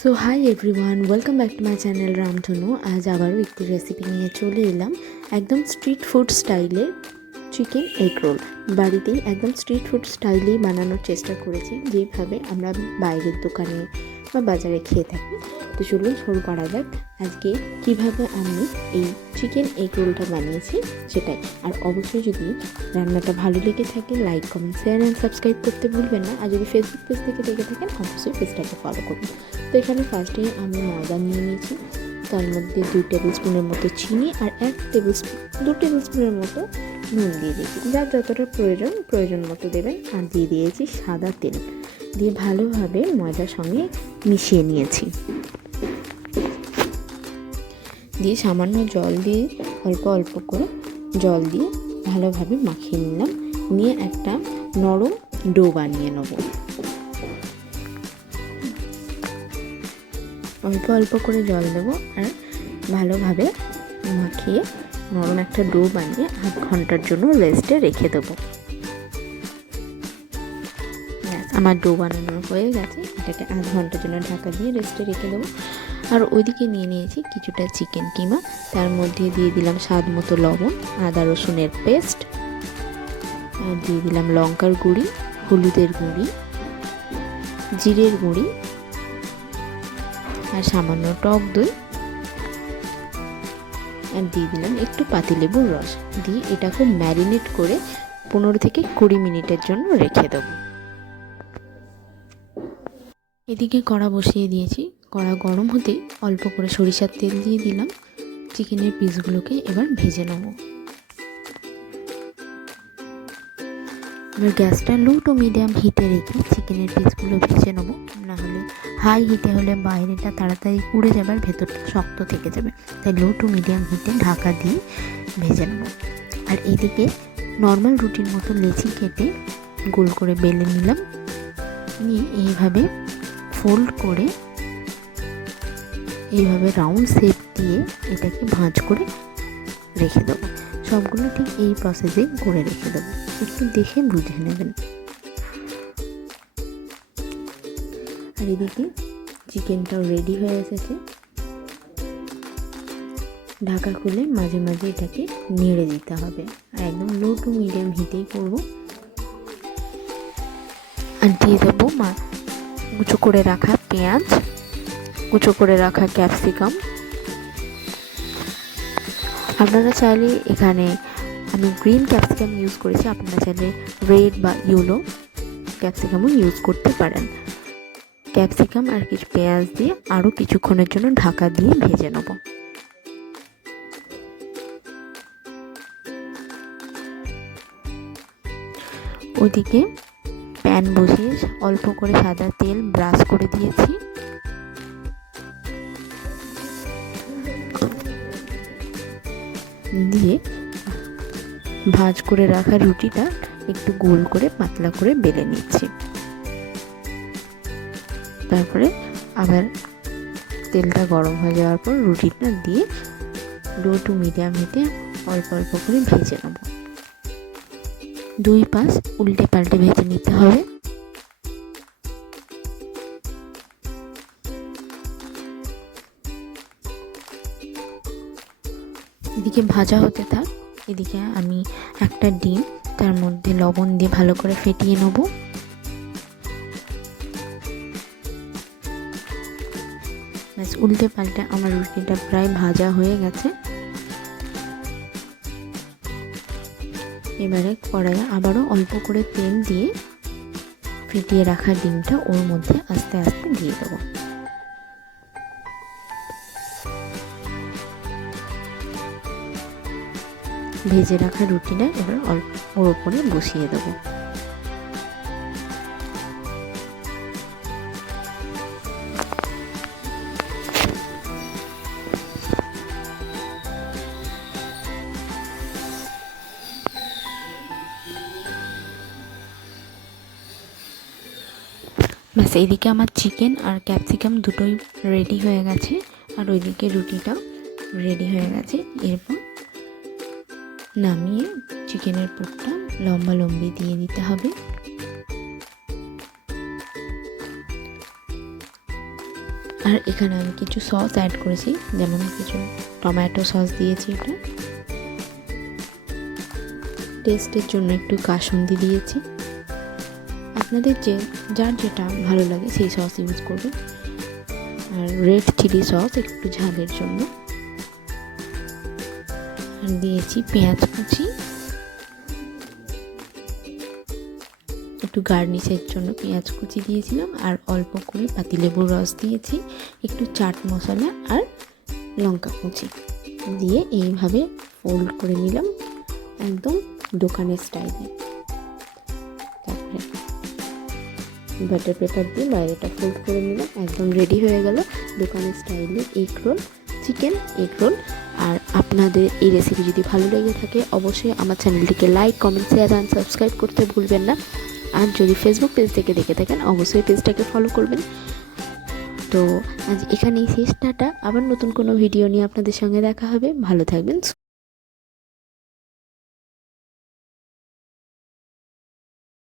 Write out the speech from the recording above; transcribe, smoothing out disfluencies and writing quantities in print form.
So hi everyone, welcome back to my channel রামধনু। আজ আবারও একটি রেসিপি নিয়ে চলে এলাম। একদম স্ট্রিট ফুড স্টাইলে চিকেন এগ রোল। বাড়িতেই একদম স্ট্রিট ফুড স্টাইলেই বানানোর চেষ্টা করেছি, যেভাবে আমরা বাইরের দোকানে বা বাজারে খেয়ে থাকি। তো চলুন শুরু করা যাক আজকে কিভাবে আমি এই চিকেন এগ রোলটা বানিয়েছি সেটাই। আর অবশ্যই যদি রান্নাটা ভালো লেগে থাকে like, comment, share and subscribe করতে ভুলবেন না। আর যদি ফেসবুক পেজ থেকে দেখে থাকেন অবশ্যই পেজটাকে ফলো করুন। তো এখানে ফার্স্টেই আমি ময়দা নিয়ে নিয়েছি, তার মধ্যে 2 টেবিল স্পুনের মতো চিনি আর 2 টেবিল স্পুনের মতো নুন দিয়ে দিয়েছি। যার যতটা প্রয়োজন মতো দেবেন। আর দিয়ে দিয়েছি সাদা তেল, দিয়ে ভালোভাবে ময়দার সঙ্গে মিশিয়ে নিয়েছি। দিয়ে সামান্য জল দিয়ে অল্প অল্প করে জল দিয়ে ভালোভাবে মাখিয়ে নিলাম। নিয়ে একটা নরম ডো বানিয়ে নেব। অল্প অল্প করে জল দেবো আর ভালোভাবে মাখিয়ে নরম একটা ডো বানিয়ে 1/2 ঘন্টার জন্য রেস্টে রেখে দেবো। আমার ডো বানানো হয়ে গেছে, এটাকে 1/2 ঘন্টার জন্য ঢাকা দিয়ে রেস্টে রেখে দেবো। আর ওইদিকে নিয়ে নিয়েছি কিছুটা চিকেন কিমা, তার মধ্যে দিয়ে দিলাম স্বাদ মতো লবণ, আদা রসুনের পেস্ট, আর দিয়ে দিলাম লঙ্কার গুঁড়ি, হলুদের গুঁড়ি, জিরের গুঁড়ি আর সামান্য টক দই, আর দিয়ে দিলাম একটু পাতিলেবুর রস। দিয়ে এটাকে ম্যারিনেট করে 15 থেকে 20 মিনিটের জন্য রেখে দেবো। এদিকে কড়া বসিয়ে দিয়েছি, কড়া গরম হতেই অল্প করে সরিষার তেল দিয়ে দিলাম। চিকেনের পিসগুলোকে এবার ভেজে নেব। এবার গ্যাসটা লো টু মিডিয়াম হিটে রেখে চিকেনের পিসগুলো ভেজে নেবো। নাহলে হাই হিটে হলে বাইরেটা তাড়াতাড়ি পুড়ে যাবে আর ভেতরটা শক্ত থেকে যাবে, তাই লো টু মিডিয়াম হিটে ঢাকা দিয়ে ভেজে নেব। আর এদিকে নর্মাল রুটির মতো লেচি কেটে গোল করে বেলে নিলাম। নিয়ে এইভাবে ফোল্ড করে এইভাবে রাউন্ড শেপ দিয়ে এটাকে ভাঁজ করে রেখে দেবো। সবগুলো ঠিক এই প্রসেসে করে রেখে দেবো, একটু দেখে বুঝে নেবেন। আর এদিকে চিকেনটাও রেডি হয়ে এসেছে। ঢাকা খুলে মাঝে মাঝে এটাকে নেড়ে দিতে হবে, আর একদম লো টু মিডিয়াম হিটেই করব। আর দিয়ে দেবো কুচো করে রাখা পেঁয়াজ, কুচো করে রাখা ক্যাপসিকাম। আপনারা চাইলে এখানে আমি গ্রিন ক্যাপসিকাম ইউজ করেছি, আপনারা চাইলে রেড বা ইয়েলো ক্যাপসিকামও ইউজ করতে পারেন। ক্যাপসিকাম আর কিছু পেঁয়াজ দিয়ে আরও কিছুক্ষণের জন্য ঢাকা দিয়ে ভেজে নেব। ওদিকে প্যান বসিয়ে অল্প করে সাদা তেল ব্রাশ করে দিয়েছি। দিয়ে ভাঁজ করে রাখা রুটিটা একটু গোল করে পাতলা করে বেলে নিচ্ছি। তারপরে আবার তেলটা গরম হয়ে যাওয়ার পর রুটিটা দিয়ে লো টু মিডিয়াম হিটে অল্প অল্প করে ভেজে নেব। 2 পাশ উল্টে পাল্টে ভেজে নিতে হবে। এদিকে ভাজা হতে থাক, এদিকে আমি একটা ডিম তার মধ্যে লবণ দিয়ে ভালো করে ফেটিয়ে নেব। ব্যাস, উল্টে পাল্টে আমার রুটিটা প্রায় ভাজা হয়ে গেছে। এবারে কড়াইয়ে আবারও অল্প করে তেল দিয়ে ফেটিয়ে রাখা ডিমটা ওর মধ্যে আস্তে আস্তে দিয়ে দেবো। ভেজে রাখা রুটিটা এবার অল্প ওর উপরে বসিয়ে দেবো। ব্যাস, এইদিকে আমার চিকেন আর ক্যাপসিকাম দুটোই রেডি হয়ে গেছে, আর ওইদিকে রুটিটাও রেডি হয়ে গেছে। এরপর নামিয়ে চিকেনের পুরটা লম্বি দিয়ে দিতে হবে। আর এখানে আমি কিছু সস অ্যাড করেছি, যেমন কিছু টমেটো সস দিয়েছি, এটা টেস্টের জন্য একটু কাসুন্দি দিয়েছি। আপনাদের যার যেটা ভালো লাগে সেই সস ইউজ করবেন। আর রেড চিলি সস একটু ঝালের জন্য। আর দিয়েছি পেঁয়াজ কুচি, একটু গার্নিশের জন্য পেঁয়াজ কুচি দিয়েছিলাম। আর অল্প করে পাতিলেবুর রস দিয়েছি, একটু চাট মশলা আর লঙ্কা কুচি দিয়ে এইভাবে ফোল্ড করে নিলাম একদম দোকানের স্টাইলে। তারপরে বাটার পেপার দিয়ে বাইরেটা ফোল্ড করে নিলাম। একদম রেডি হয়ে গেল দোকানের স্টাইলে egg roll, chicken egg roll. আর আপনাদের এই রেসিপি যদি ভালো লেগে থাকে অবশ্যই আমার চ্যানেলটিকে like, comment, share and subscribe করতে ভুলবেন না। আর যদি ফেসবুক পেজ থেকে দেখে থাকেন অবশ্যই পেজটাকে ফলো করবেন। তো আজ এখানেই শেষ, টাটা। আবার নতুন কোনো ভিডিও নিয়ে আপনাদের সঙ্গে দেখা হবে। ভালো থাকবেন।